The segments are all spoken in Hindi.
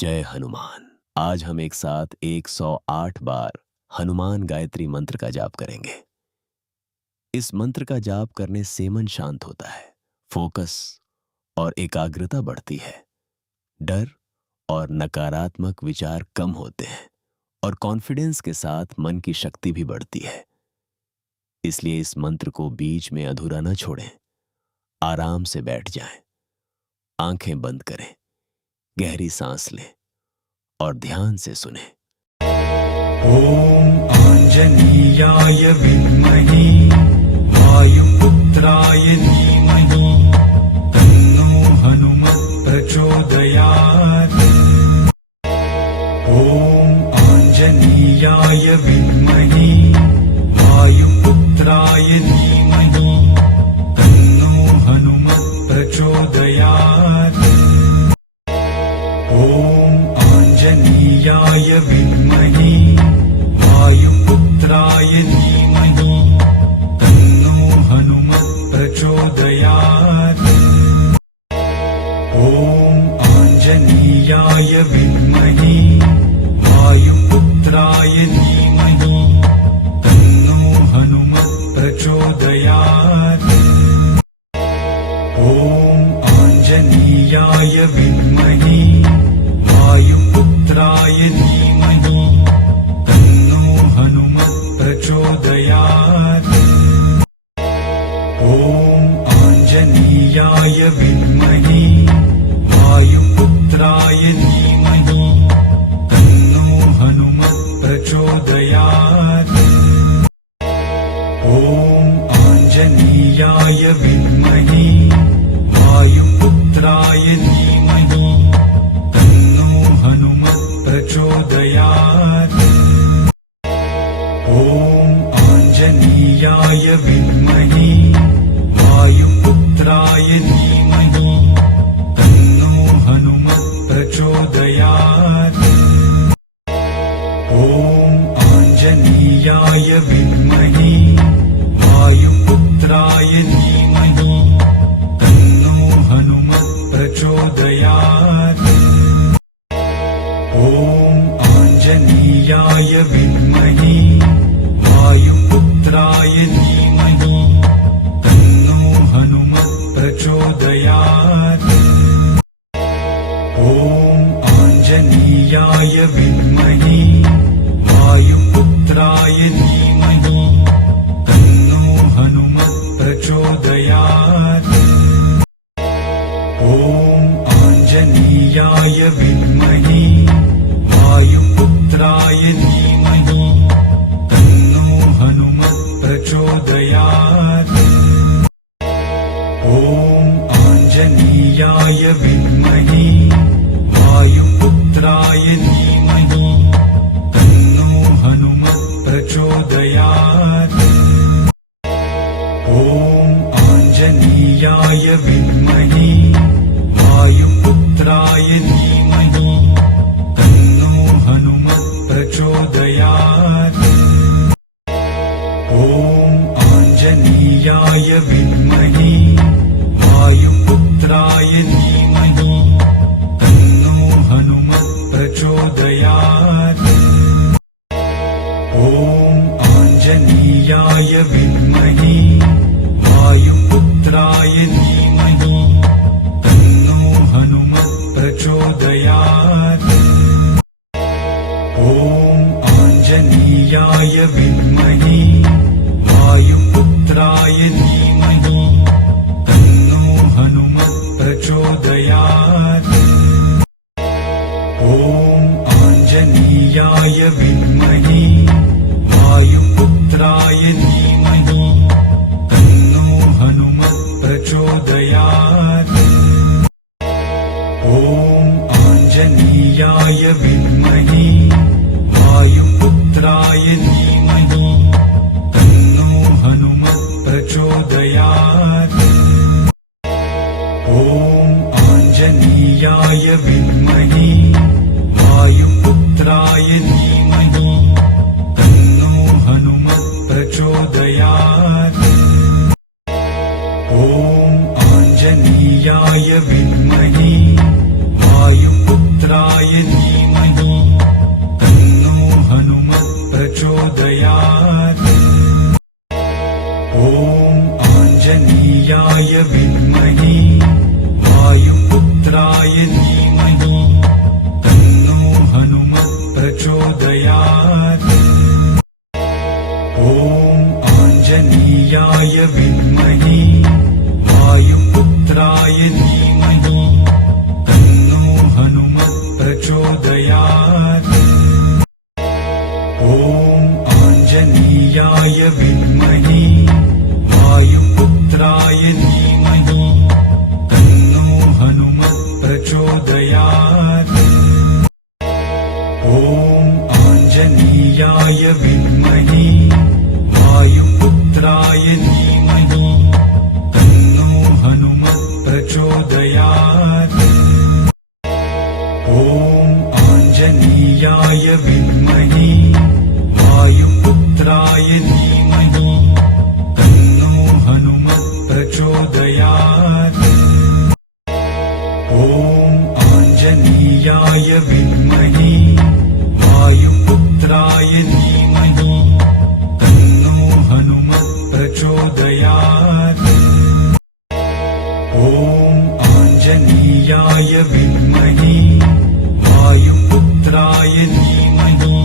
जय हनुमान। आज हम एक साथ 108 बार हनुमान गायत्री मंत्र का जाप करेंगे। इस मंत्र का जाप करने से मन शांत होता है, फोकस और एकाग्रता बढ़ती है, डर और नकारात्मक विचार कम होते हैं और कॉन्फिडेंस के साथ मन की शक्ति भी बढ़ती है। इसलिए इस मंत्र को बीच में अधूरा न छोड़ें। आराम से बैठ जाएं, आंखें बंद करें, गहरी सांस लें और ध्यान से सुनें। ओम आंजनेयाय विद्महे वायुपुत्राय धीमहि तन्नो हनुमत् प्रचोदयात्। ओम आंजनेयाय विद्महे वायुपुत्राय धीमहि तन्नो हनुमत् प्रचोदयात्। ओम आंजनेयाय विद्महे वायुपुत्राय धीमहि तन्नो हनुमत् प्रचोदयात्। ओम आंजनेयाय विद्महे वायुपुत्राय धीमहि तन्नो हनुमत् प्रचोदयात्। ओम आंजनेयाय विद्महे वायुपुत्राय धीमहि तन्नो हनुमत् प्रचोदयात्। ओम आंजनेयाय विद्महे वायुपुत्राय धीमहि तन्नो हनुमत् प्रचोदयात्। ओम आंजनेयाय विद्महे वायुपुत्राय धीमहि तन्नो हनुमत् प्रचोदयात्। ओम आंजनेयाय विद्महे वायुपुत्राय धीमहि तन्नो हनुमत् प्रचोदयात्। ओम आंजनेयाय विद्महे वायुपुत्राय धीमहि तन्नो हनुमत् प्रचोदयात्। ओम आंजनेयाय विद्महे वायुपुत्राय धीमहि तन्नो हनुमत् प्रचोदयात्। ओम आंजनेयाय विद्महे वायुपुत्राय धीमहि तन्नो हनुमत् प्रचोदयात्। ओम आंजनेयाय विद्महे वायुपुत्राय धीमहि तन्नो हनुमत् प्रचोदयात्। ओम आंजनेयाय विद्महे वायुपुत्राय धीमहि तन्नो हनुमत् प्रचोदयात्। ओम आंजनेयाय विद्महे वायुपुत्राय धीमहि तन्नो हनुमत् प्रचोदयात्। ओम आंजनेयाय विद्महे वायुपुत्राय धीमहि तन्नो हनुमत् प्रचोदयात्। ओम आंजनेयाय विद्महे वायुपुत्राय धीमहि तन्नो हनुमत् प्रचोदयात्। ओम आंजनेयाय विद्महे वायुपुत्राय धीमहि तन्नो हनुमत् प्रचोदयात्। ओम आंजनेयाय विद्महे वायुपुत्राय धीमहि तन्नो हनुमत् प्रचोदयात्। ओम आंजनेयाय विद्महे वायुपुत्राय धीमहि तन्नो हनुमत् प्रचोदयात्। ओम आंजनेयाय विद्महे वायुपुत्राय धीमहि तन्नो हनुमत् प्रचोदयात्। ओम आंजनेयाय विद्महे वायुपुत्राय ॐ आञ्जनेयाय विद्महे वायुपुत्राय धीमहि तन्नो हनुमत् प्रचोदयात् ॐ आञ्जनेयाय विद्महे वायुपुत्राय धीमहि तन्नो हनुमत् प्रचोदयात् ॐ आञ्जनेयाय विद्महे वायुपुत्राय धीमहि तन्नो हनुमत् प्रचोदयात् ॐ आञ्जनेयाय विद्महे वायुपुत्राय धीमहि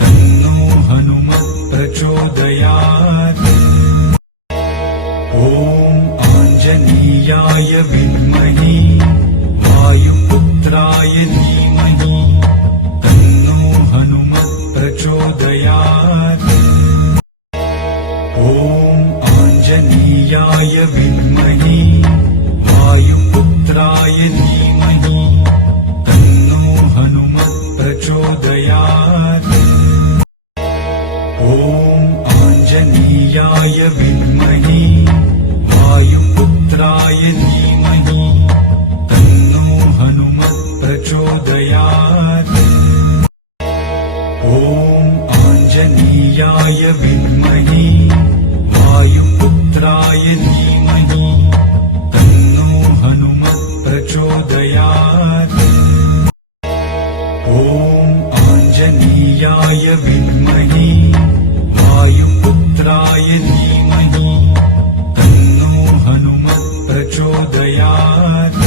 तन्नो हनुमत् प्रचोदयात् ॐ आञ्जनेयाय विद्महे वायुपुत्राय धीमहि तन्नो हनुमत् प्रचोदयात् ॐ आञ्जनेयाय विद्महे वायुपुत्राय धीमहि तन्नो हनुमत् प्रचोदयात् ॐ आञ्जनेयाय विद्महे वायुपुत्राय धीमहि तन्नो हनुमत् प्रचोदयात् ॐ आञ्जनेयाय विद्महे वायुपुत्राय धीमहि तन्नो हनुमत् प्रचोदयात् ॐ आञ्जनेयाय विद्महे वायुपुत्राय धीमहि तन्नो हनुमत् प्रचोदयात्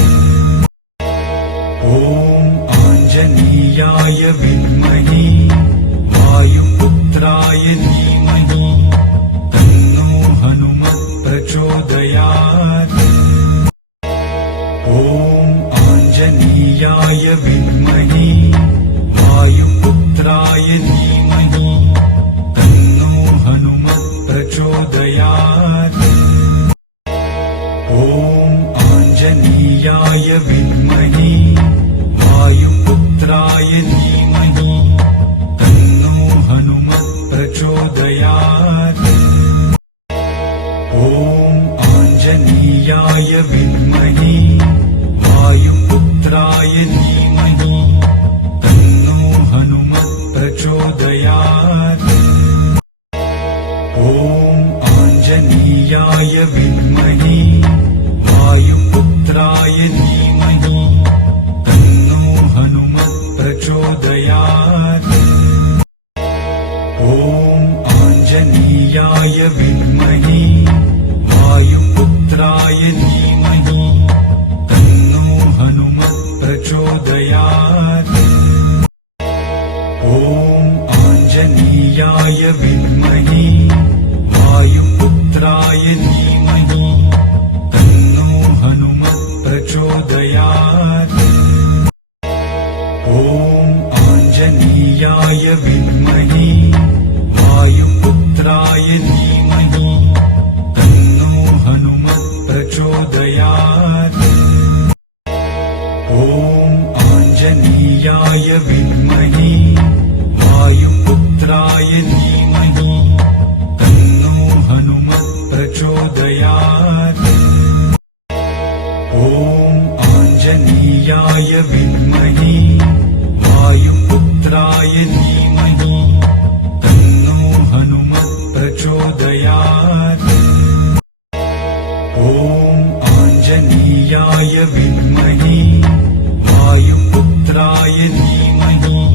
ॐ आञ्जनेयाय विद्महे वायुपुत्राय धीमहि तन्नो हनुमत् प्रचोदयात् ॐ आञ्जनेयाय विद्महे वायुपुत्राय धीमहि तन्नो हनुमत् प्रचोदयात् ॐ आञ्जनेयाय विद्महे वायुपुत्राय धीमहि तन्नो हनुमत् प्रचोदयात् ॐ आञ्जनेयाय विद्महे वायुपुत्राय धीमहि तन्नो हनुमत् प्रचोदयात् ॐ आञ्जनेयाय विद्महे वायुपुत्राय धीमहि तन्नो हनुमत् प्रचोदयात् ॐ आञ्जनेयाय विद्महे वायुपुत्राय धीमहि तन्नो हनुमत् प्रचोदयात् ॐ आञ्जनेयाय विद्महे वायुपुत्राय धीमहि तन्नो हनुमत् प्रचोदयात् ॐ आञ्जनेयाय विद्महे वायुपुत्राय धीमहि तन्नो हनुमत् प्रचोदयात् ॐ आञ्जनेयाय विद्महे वायुपुत्राय धीमहि तन्नो हनुमत् प्रचोदयात् ॐ आञ्जनेयाय विद्महे वायुपुत्राय धीमहि तन्नो हनुमत् प्रचोदयात् ॐ आञ्जनेयाय विद्महे वायुपुत्राय धीमहि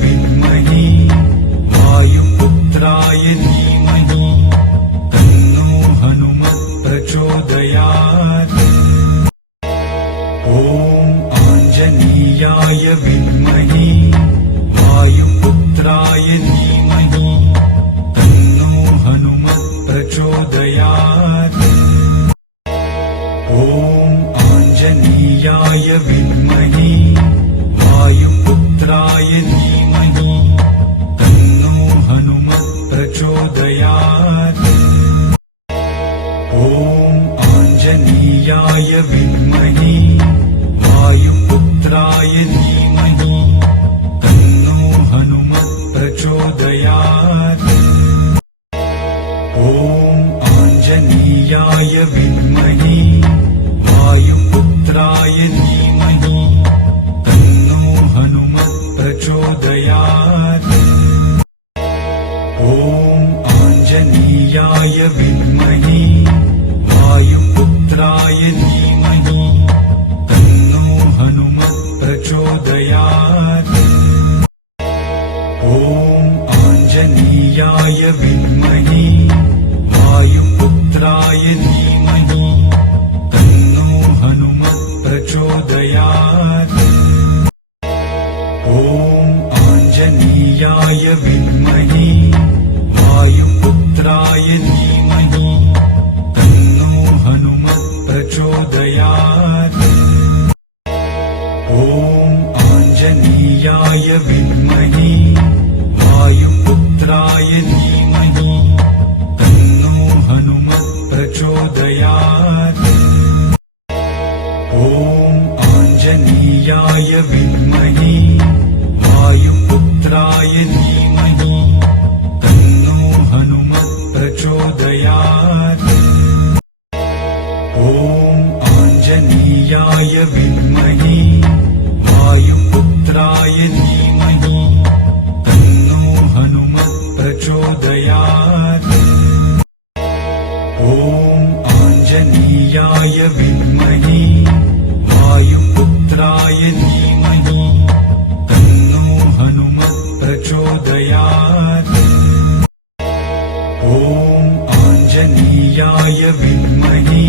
विद्महे वायुपुत्राय धीमहि तन्नो हनुमत् प्रचोदयात्। ॐ आञ्जनेयाय विद्महे वायुपुत्राय धीमहि तन्नो हनुमत् प्रचोदयात्। ॐ आञ्जनेयाय विद्महे वायुपुत्राय धीमहि तन्नो हनुमत् प्रचोदयात्। ॐ आञ्जनेयाय विद्महे वायुपुत्राय धीमहि तन्नो हनुमत् प्रचोदयात्। ॐ आञ्जनेयाय विद्महे वायुपुत्राय धीमहि तन्नो हनुमत् प्रचोदयात्। ॐ आञ्जनेयाय विद्महे वायुपुत्राय धीमहि तन्नो हनुमत् प्रचोदयात्। ॐ आञ्जनेयाय विद्महे वायुपुत्राय धीमहि तन्नो हनुमत् प्रचोदयात्। ॐ आञ्जनेयाय विद्महे वायुपुत्राय धीमहि तन्नो हनुमत् प्रचोदयात्। ॐ आञ्जनेयाय विद्महे वायुपुत्राय धीमहि तन्नो हनुमत् प्रचोदयात्। ॐ आञ्जनेयाय विद्महे वायुपुत्राय धीमहि तन्नो हनुमत् प्रचोदयात्। ॐ आञ्जनेयाय विद्महे वायुपुत्राय धीमहि तन्नो हनुमत् प्रचोदयात्। ॐ आञ्जनेयाय विद्महे वायुपुत्राय धीमहि तन्नो हनुमत् प्रचोदयात्। ॐ आञ्जनेयाय विद्महे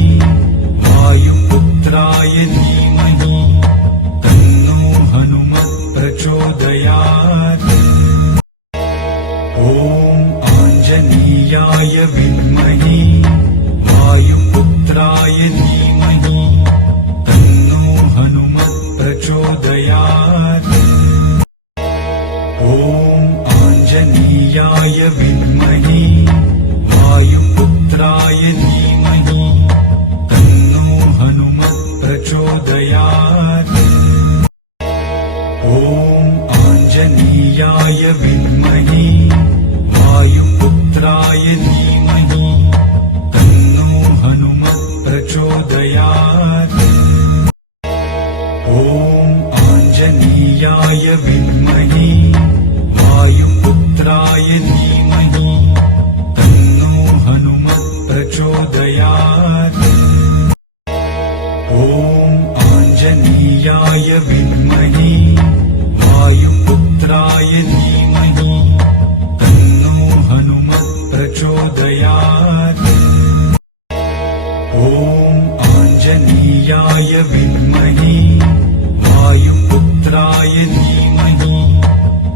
वायुपुत्राय धीमहि तन्नो हनुमत् प्रचोदयात्। ॐ आञ्जनेयाय विद्महे वायुपुत्राय धीमहि तन्नो हनुमत् प्रचोदयात्। ॐ आञ्जनेयाय विद्महे वायुपुत्राय धीमहि तन्नो हनुमत् प्रचोदयात्। ॐ आञ्जनेयाय विद्महे वायुपुत्राय धीमहि तन्नो हनुमत् प्रचोदयात्। ॐ आञ्जनेयाय विद्महे वायुपुत्राय धीमहि तन्नो हनुमत् प्रचोदयात्। ॐ आञ्जनेयाय विद्महे वायुपुत्राय धीमहि तन्नो हनुमत् प्रचोदयात्। ॐ आञ्जनेयाय विद्महे वायुपुत्राय धीमहि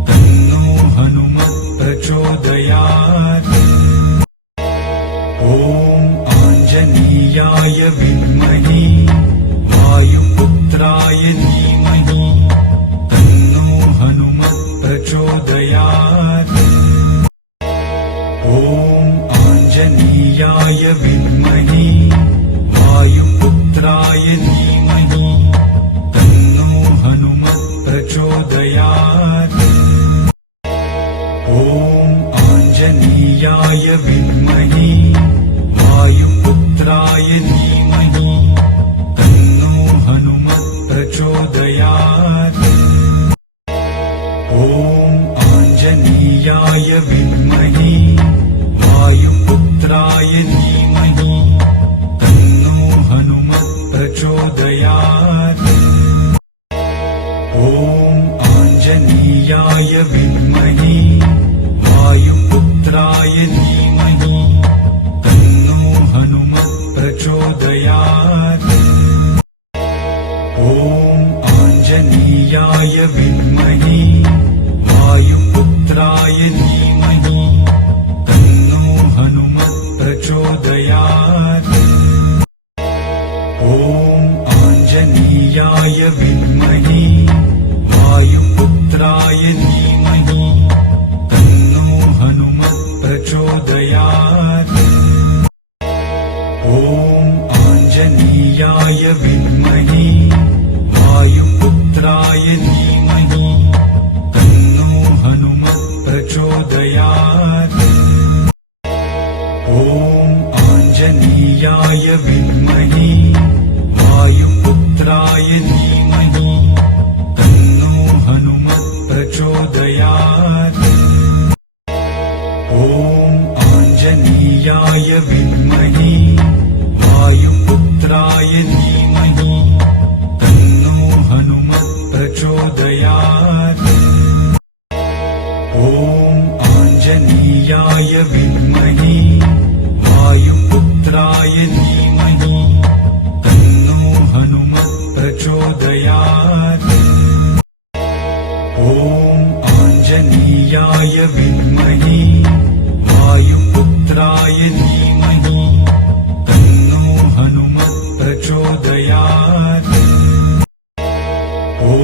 तन्नो हनुमत् प्रचोदयात्। ॐ आञ्जनेयाय विद्महे वायुपुत्राय धीमहि तन्नो हनुमत् प्रचोदयात्। ॐ विद्महे वायुपुत्राय धीमहि तन्नो हनुमत् प्रचोदयात्। ॐ आञ्जनेयाय विद्महे वायुपुत्राय धीमहि तन्नो हनुमत् प्रचोदयात्। ॐ आञ्जनेयाय विद्महे वायुपुत्राय धीमहि तन्नो हनुमत् प्रचोदयात्। ॐ आञ्जनेयाय विद्महे वायुपुत्राय धीमहि तन्नो हनुमत् प्रचोदयात्। ॐ आञ्जनेयाय विद्महे वायुपुत्राय धीमहि तन्नो हनुमत् प्रचोदयात्। ॐ आञ्जनेयाय विद्महे वायुपुत्राय धीमहि तन्नो हनुमत् प्रचोदयात्। ॐ आञ्जनेयाय विद्महे वायुपुत्राय धीमहि तन्नो हनुमत् प्रचोदयात्। ॐ आञ्जनेयाय विद्महे वायुपुत्राय धीमहि तन्नो हनुमत् प्रचोदयात्। ॐ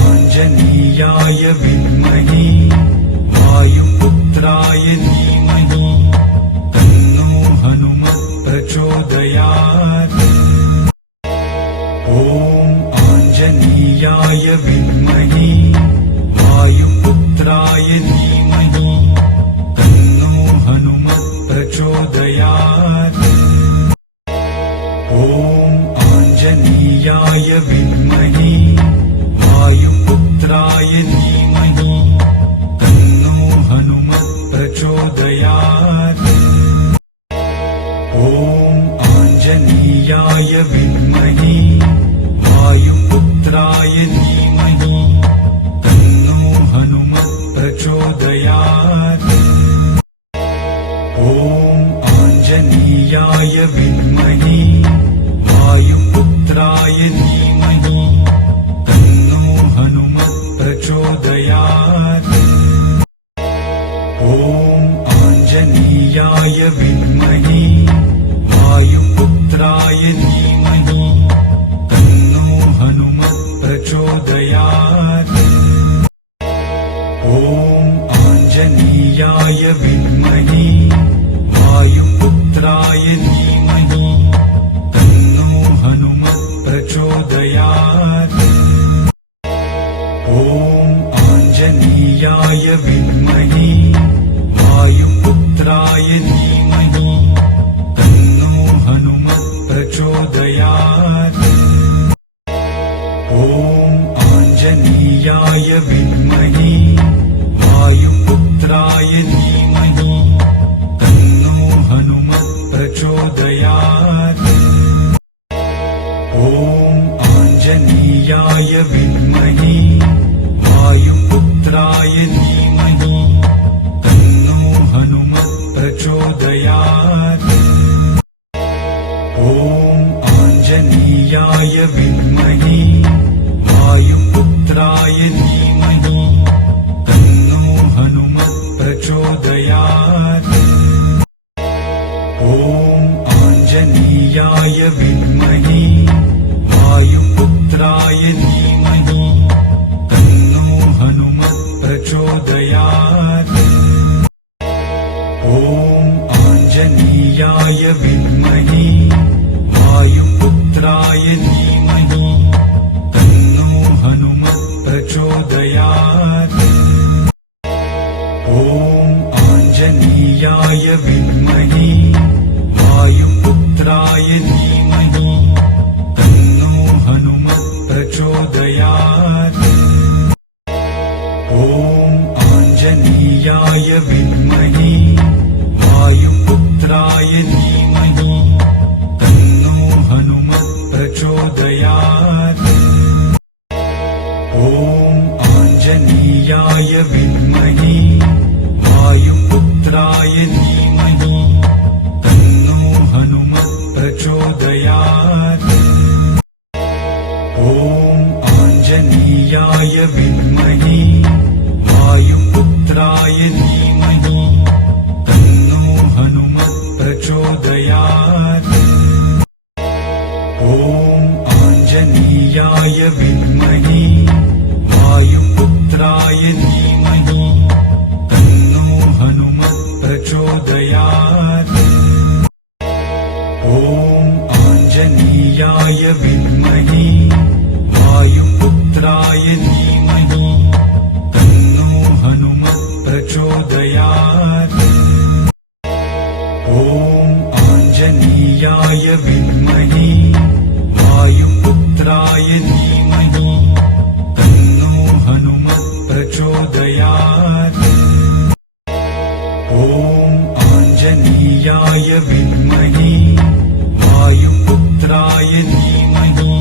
आञ्जनेयाय विद्महे वायुपुत्राय धीमहि तन्नो हनुमत् प्रचोदयात्। ॐ आञ्जनेयाय विद्महे वायुपुत्राय धीमहि तन्नो हनुमत् प्रचोदयात्। ॐ आञ्जनेयाय विद्महे वायुपुत्राय धीमहि तन्नो हनुमत् प्रचोदयात्। ॐ आञ्जनेयाय विद्महे वायुपुत्राय धीमहि तन्नो हनुमत् प्रचोदयात्। ॐ आञ्जनेयाय विद्महे वायुपुत्राय धीमहि तन्नो हनुमत् प्रचोदयात्। ॐ आञ्जनेयाय विद्महे वायुपुत्राय धीमहि तन्नो हनुमत् प्रचोदयात्। ॐ आञ्जनेयाय विद्महे वायुपुत्राय धीमहि तन्नो हनुमत् प्रचोदयात्। ॐ आञ्जनेयाय विद्महे वायुपुत्राय धीमहि तन्नो हनुमत् प्रचोदयात्। ॐ आञ्जनेयाय विद्महे वायुपुत्राय धीमहि तन्नो हनुमत् प्रचोदयात्। ॐ आञ्जनेयाय विद्महे वायुपुत्राय धीमहि तन्नो हनुमत् प्रचोदयात्। ॐ आञ्जनेयाय विद्महे वायुपुत्राय धीमहि तन्नो हनुमत् प्रचोदयात्। ॐ आञ्जनेयाय विद्महे वायुपुत्राय धीमहि तन्नो हनुमत् प्रचोदयात्। ॐ आञ्जनेयाय विद्महे वायुपुत्राय धीमहि तन्नो हनुमत् प्रचोदयात्। ॐ आञ्जनेयाय विद्महे वायुपुत्राय धीमहि तन्नो हनुमत् प्रचोदयात्। ॐ आञ्जनेयाय विद्महे वायुपुत्राय धीमहि तन्नो हनुमत् प्रचोदयात्। ॐ आञ्जनेयाय आञ्जनेयाय विद्महे वायुपुत्राय धीमहि तन्नो हनुमत् प्रचोदयात् ॐ आञ्जनेयाय विद्महे वायुपुत्राय धीमहि तन्नो हनुमत् प्रचोदयात् ॐ आञ्जनेयाय विद्महे वायुपुत्राय धीमहि तन्नो हनुमत् प्रचोदयात् ॐ आञ्जनेयाय विद्महे वायुपुत्राय धीमहि तन्नो हनुमत् प्रचोदयात् ॐ आञ्जनेयाय विद्महे वायुपुत्राय धीमहि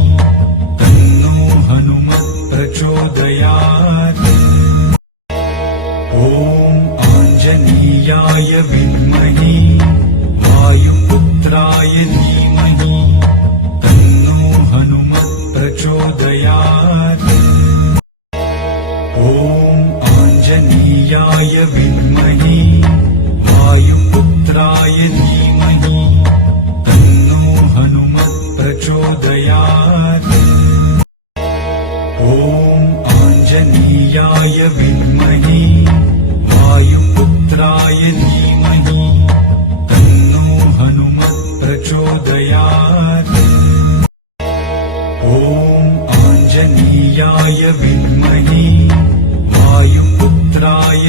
तन्नो हनुमत् प्रचोदयात् ॐ आञ्जनेयाय विद्महे वायुपुत्राय धीमहि तन्नो हनुमत् प्रचोदयात् ॐ आञ्जनेयाय विद्महे वायुपुत्राय धीमहि तन्नो हनुमत् प्रचोदयात् ॐ आञ्जनेयाय विद्महे वायुपुत्राय धीमहि तन्नो हनुमत् प्रचोदयात् ॐ आञ्जनेयाय विद्महे वायुपुत्राय